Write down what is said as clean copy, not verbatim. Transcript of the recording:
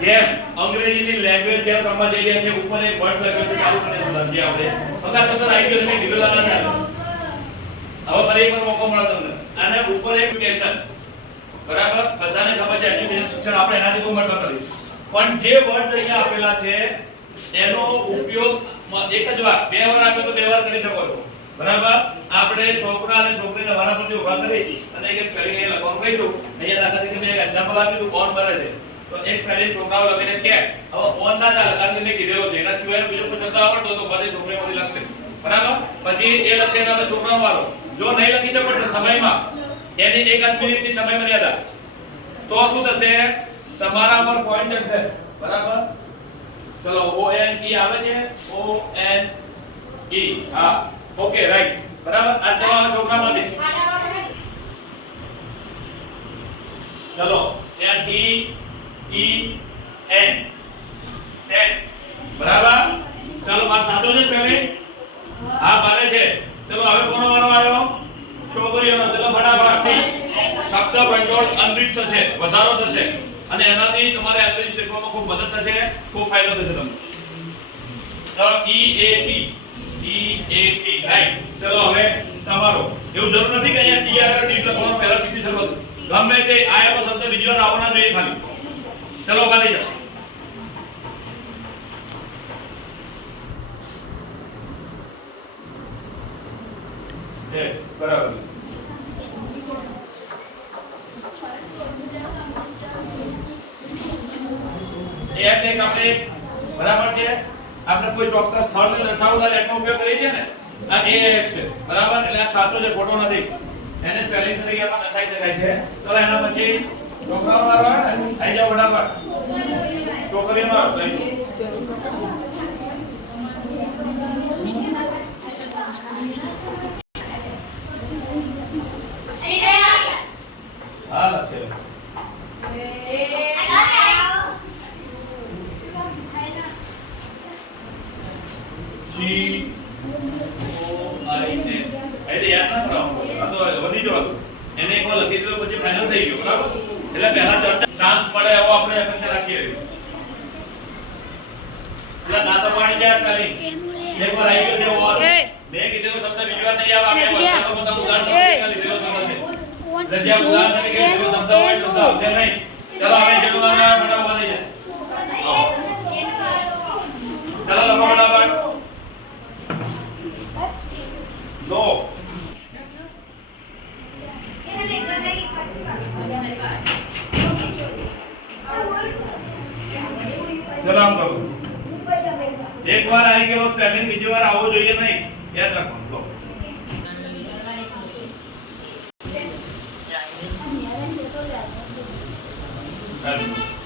જેમ અંગ્રેજીની લેંગ્વેજ જેમ રમવા જઈ રહ્યા છે ઉપર એક વર્ડ લખ્યો છે ચાલુ કરીને સમજીએ આપણે પગા શબ્દ આવી ગયો એટલે કીધું ના ચાલે હવે ફરી એકવાર મોકો મળે તમને અને ઉપર એજ્યુકેશન બરાબર બધાને ખબર છે એજ્યુકેશન શિક્ષણ આપણે એનાથી કોઈ મતલબ નથી પણ જે વર્ડ અહીંયા આપેલા છે એનો ઉપયોગ એક જ વાર બે વાર આપે તો બે વાર કરી શકો છો બરાબર આપણે છોકરા અને છોકરીને વારા પરથી ઉભા કરી અને એક કરીને લખવાનું કહીશું અહીંયા દાખલા તરીકે મેં એક્ઝામ્પલ આપ્યું તો કોણ બને છે તો એક પહેલી છોકરાઓ લખીને કે હવે ઓન ના ચાલે કારણ કે મેં કીધેલો છે એના સિવાય બીજો કોઈ શબ્દ આવડતો તો બધી છોકરીઓમાંથી લખશે બરાબર પછી એ લખશે એના છોકરાઓ વાળો જો નહીં લખી શકો તો સમયમાં એની 1 મિનિટની સમય મર્યાદા તો શું થશે તમારા પર પોઈન્ટ જશે બરાબર ચલો O N E આવે છે O N E હા ઓકે રાઈટ બરાબર આ જવાબ છોકરામાંથી ચલો N E E N N બરાબર ચલો માર સાચો છે પહેલે હા બને છે ચલો હવે કોનો વારો આવ્યો છોકરીઓનો ચલો ફટાફટ શબ્દ ભંડોળ અનરીત થશે વધારો થશે અને એનાથી તમારે અંગ્રેજી શીખવામાં ખૂબ મદદ થશે ખૂબ ફાયદો થશે તમને ચલો E A T રાઈટ ચલો હવે તમારો એવું જરૂર નથી કે અહીંયા T R D લખવાનો પહેલા શીખી શકો ગમે તે આયો શબ્દ બીજી વાર આવવાના જોઈએ ખાલી ચલો ઉભા થઈ જાઓ છે બરાબર એક આપણે બરાબર છે આપણે કોઈ ચોક્કસ સ્થળને દર્શાવવા માટે એનો ઉપયોગ કરીએ છીએ ને આ એ છે બરાબર એટલે આ સાચો છે ખોટો નથી એને સ્પેલિંગ તરીકે આપણે દર્શાવી શકાય છે તો એના પછી છોકરાઓ વાળો આવે ને આઈ જાવ બરાબર છોકરીઓનો આવે હા લખશે G O I N એટલે યાદ ના કરાવો આ તો વધી જવાનું એને એકવાર લખી દીધો પછી ફાઇનલ થઈ ગયો બરાબર એટલે પહેલા ચર્ચા ચાન્સ પડે એવો આપણે અપેક્ષા રાખીએ એટલે ના તો પાણી જાય ખાલી એકવાર આવી ગયો છે ઓર મેં કીધેલો શબ્દ બીજી વાર નહીં આવે આપણે બધા ઉદાહરણ તરીકે લીધેલો શબ્દ છે જગ્યા ઉદાહરણ તરીકે લીધેલો શબ્દ હોય શબ્દ આવશે નહીં ચલો હવે જેટલું આવે ફટાફટ વધી જાય ચલો લખો ફટાફટ નો ચલો આમ કરો એક વાર આવી ગયો સ્પેલિંગ બીજી વાર આવવો જોઈએ નહીં યાદ રાખવાનું લો Thank you.